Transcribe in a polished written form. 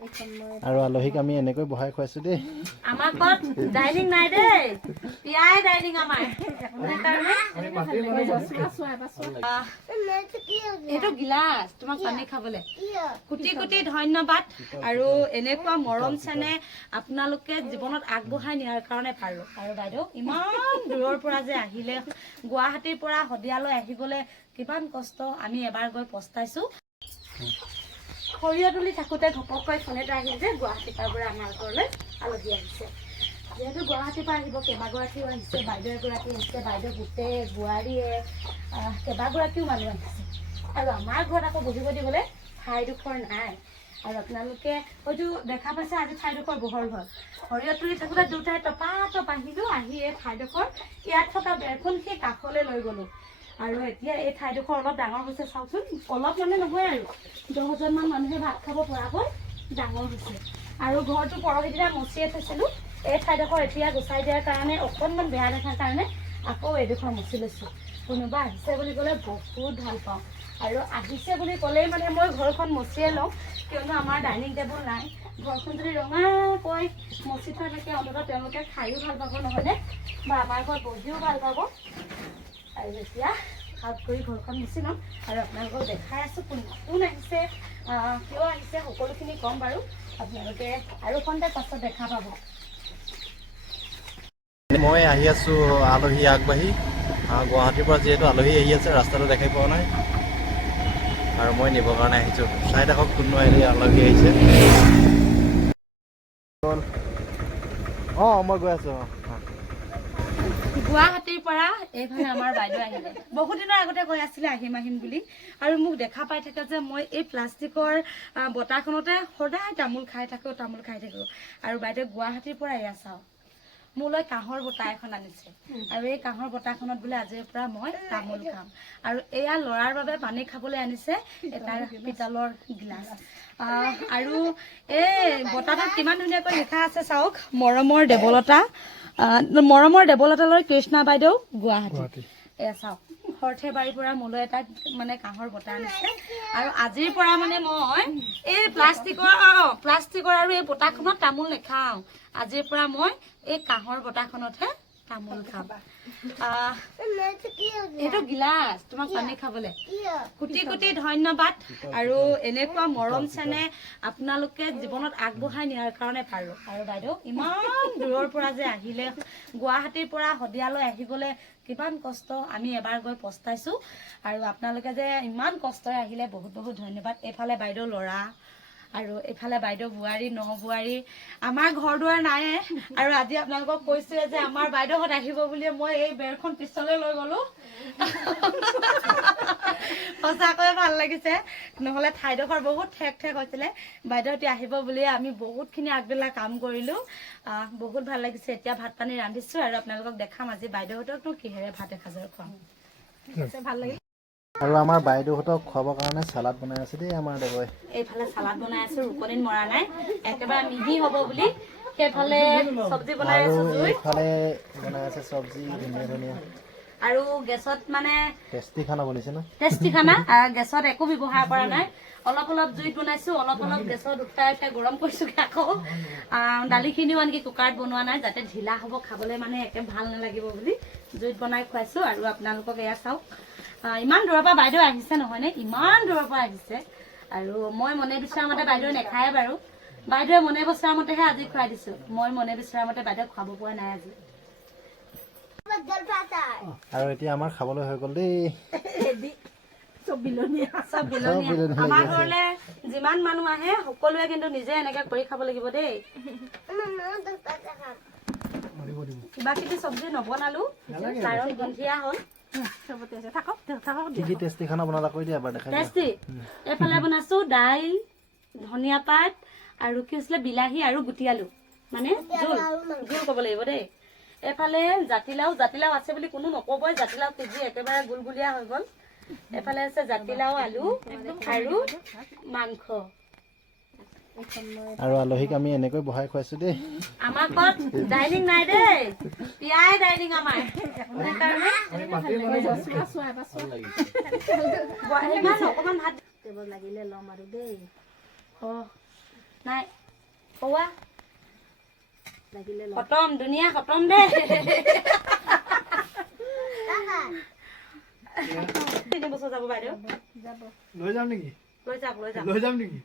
আৰু আলহীক আমি এনেকৈ বহাই খুৱাইছো দেই আমাৰ ঘৰত ডাইনিং নাই দেই পিয়াই ডাইনিং আমাৰ এইটো গিলাচ তোমাক পানী খাবলৈ কোটি কোটি ধন্যবাদ আৰু এনেকুৱা মৰম চেনেহ আপোনালোকে জীৱনত আগবঢ়াই নিয়াৰ কাৰণে পাৰো আৰু বাইদেউ ইমান দূৰৰ পৰা যে আহিলে গুৱাহাটীৰ পৰা শদিয়ালৈ আহিবলৈ কিমান কষ্ট আমি এবাৰ গৈ পস্তাইছো সৰিয়হ তুলি থাকোঁতে ঘপককৈ ফোন এটা আহিল যে গুৱাহাটীৰ পৰা আমাৰ ঘৰলৈ আলহী আহিছে যিহেতু গুৱাহাটীৰ পৰা আহিব কেইবাগৰাকীও আহিছে বাইদেউ এগৰাকী আহিছে বাইদেউ গোটেই বোৱাৰীয়ে কেইবাগৰাকীও মানুহ আহিছে আৰু আমাৰ ঘৰত আকৌ বহিব দিবলৈ ঠাইডোখৰ নাই আৰু আপোনালোকে হয়তো দেখা পাইছে আজি ঠাইডোখৰ বহল হ'ল সৰিয়হ তুলি থাকোঁতে দুটাই টপাটপ আহিলোঁ আহি এই ঠাইডোখৰ ইয়াত থকা বেৰখন সেই কাষলৈ লৈ গ'লোঁ আৰু এতিয়া এই ঠাইডোখৰ অলপ ডাঙৰ হৈছে চাওকচোন অলপ মানে নহয় আৰু 10জনমান মানুহে ভাত খাব পৰাকৈ ডাঙৰ হৈছে আৰু ঘৰটো পৰহি দিনা মচিয়ে থৈছিলোঁ এই ঠাইডোখৰ এতিয়া গুচাই দিয়াৰ কাৰণে অকণমান বেয়া দেখাৰ কাৰণে আকৌ এইডোখৰ মচি লৈছোঁ কোনোবা আহিছে বুলি ক'লে বহুত ভাল পাওঁ আৰু আহিছে বুলি ক'লেই মানে মই ঘৰখন মচিয়ে লওঁ কিয়নো আমাৰ ডাইনিং টেবুল নাই ঘৰখন যদি ৰঙাকৈ মচি থোৱা থাকে অন্ততঃ তেওঁলোকে খায়ো ভাল পাব নহ'লে বা আমাৰ ঘৰত বহিও ভাল পাব আৰু এতিয়া হাত কৰি ঘৰখন মুচি ল'ম আৰু আপোনালোকক দেখাই আছোঁ কোন কোন আহিছে কিয় আহিছে সকলোখিনি ক'ম বাৰু আপোনালোকে আৰু খন্তেক পাছত দেখা পাব মই আহি আছো আলহী আগবাঢ়ি গুৱাহাটীৰ পৰা যিহেতু আলহী আহি আছে ৰাস্তাটো দেখাই পোৱা নাই আৰু মই নিবৰ কাৰণে আহিছোঁ চাই থাকক কোন আলহী আহিছে মই গৈ আছোঁ গুৱাহাটীৰ পৰা এইফালে আমাৰ বাইদেউ আহিলে বহুত দিনৰ আগতে কৈ আছিলে আহিম আহিম বুলি আৰু মোক দেখা পাই থাকে যে মই এই প্লাষ্টিকৰ বটাখনতে সদায় তামোল খাই থাকোঁ আৰু বাইদেউ গুৱাহাটীৰ পৰা এয়া চাওঁ মোলৈ কাঁহৰ বটা এখন আনিছে আৰু এই কাঁহৰ বটাখনত বোলে আজিৰ পৰা মই তামোল খাম আৰু এয়া ল'ৰাৰ বাবে পানী খাবলৈ আনিছে এটা পিতলৰ গিলাচ আৰু এই বটাটোত কিমান ধুনীয়াকৈ লিখা আছে চাওক মৰমৰ দেৱলতালৈ কৃষ্ণা বাইদেউ গুৱাহাটী এয়া চাওক সৰ্থেবাৰীৰ পৰা মোলৈ এটা মানে কাঁহৰ বটা আনিছে আৰু আজিৰ পৰা মানে মই এই প্লাষ্টিকৰ আৰু এই বটাখনত তামোল নাখাওঁ আজিৰ পৰা মই এই কাঁহৰ বটাখনতহে তামোল খাম এইটো গিলাচ তোমাক পানী খাবলৈ কোটি কোটি ধন্যবাদ আৰু এনেকুৱা মৰম চেনেহ আপোনালোকে জীৱনত আগবঢ়াই নিয়াৰ কাৰণে পাৰো আৰু বাইদেউ ইমান দূৰৰ পৰা যে আহিলে গুৱাহাটীৰ পৰা শদিয়ালৈ আহিবলৈ কিমান কষ্ট আমি এবাৰ গৈ পস্তাইছো আৰু আপোনালোকে যে ইমান কষ্টৰে আহিলে বহুত বহুত ধন্যবাদ এইফালে বাইদেউ ল'ৰা আৰু এইফালে বাইদেউ বোৱাৰী বোৱাৰী আমাৰ ঘৰ দুৱাৰ নাই আৰু আজি আপোনালোকক কৈছোৱে যে আমাৰ বাইদেউহঁত আহিব বুলি মই এই বেৰখন পিছলৈ লৈ গ'লো সঁচাকৈ ভাল লাগিছে নহ'লে ঠাইডোখৰ বহুত ঠেক হৈছিলে বাইদেউহঁতে আহিব বুলি আমি বহুতখিনি আগবেলা কাম কৰিলোঁ বহুত ভাল লাগিছে এতিয়া ভাত পানী ৰান্ধিছোঁ আৰু আপোনালোকক দেখাম আজি বাইদেউহঁতকনো কিহেৰে ভাত এসাঁজৰ খুৱাম ভাল লাগিল আৰু আমাৰ বাইদেউহঁতক খুৱাবৰ কাৰণে চালাড বনাই আছে দেই আমাৰ দেৱই এইফালে চালাড বনাই আছো ৰুকনিত মৰা নাই একেবাৰে মিহি হ'ব বুলি সেইফালে চব্জি বনাই আছো এইফালে বনাই আছে চব্জি ধুনীয়া আৰু গেছত মানে টেষ্টি খানা বনিছে ন টেষ্টি খানা গেছত একো ব্যৱহাৰ কৰা নাই অলপ জুইত বনাইছো অলপ গেছত উঠাই গৰম কৰিছো আকৌ দালিখিনিও আনকি কুকাৰত বনোৱা নাই যাতে ঢিলা হ'ব খাবলৈ মানে একে ভাল নালাগিব বুলি জুইত বনাই খুৱাইছো আৰু আপোনালোকক এয়া চাওক ইমান দূৰৰ পৰা বাইদেউ আহিছে নহয়নে ইমান দূৰৰ পৰা আহিছে আৰু মই মনে বিচৰা মতে বাইদেউ নাখায় বাৰু বাইদেৱে মনে বিচৰা মতেহে আজি খুৱাই দিছো মই মনে বিচৰা মতে বাইদেউ খুৱাব পৰা নাই আজি আৰু এতিয়া আমাৰ খাবলৈ হৈ গ'ল দেই চব বিলনীয়া আমাৰ ঘৰলে যিমান মানুহ আহে সকলোৱে কিন্তু নিজে এনেকে কৰি খাব লাগিব দেই কিবা কিবি চব্জি নবনালো কাৰণ গন্ধিয়া হ'ল এইফালে বনাইছো দাইল ধনিয়া পাত আৰু কি হৈছিলে বিলাহী আৰু গুটি আলু মানে জোল ক'ব লাগিব দেই এইফালে জাতিলাও আছে বুলি কোনো নকবই জাতিলাও কেজি একেবাৰে গুলগুলীয়া হৈ গ'ল এইফালে আছে জাতিলাও আলু আৰু মাংস আৰু আলহীক আমি এনেকৈ বহাই খুৱাইছো দেই আমাৰ ঘৰত ডাইনিং নাই দেই পিয়াই ডাইনিং আমাৰ অকমান ভাত লাগিলে ল'ম আৰু দেই নাই কোৱা খতম দুনিয়া খতম দে 3 বছৰ যাব বাইদেউ লৈ যাম নেকি লৈ যাওক লৈ যাম নেকি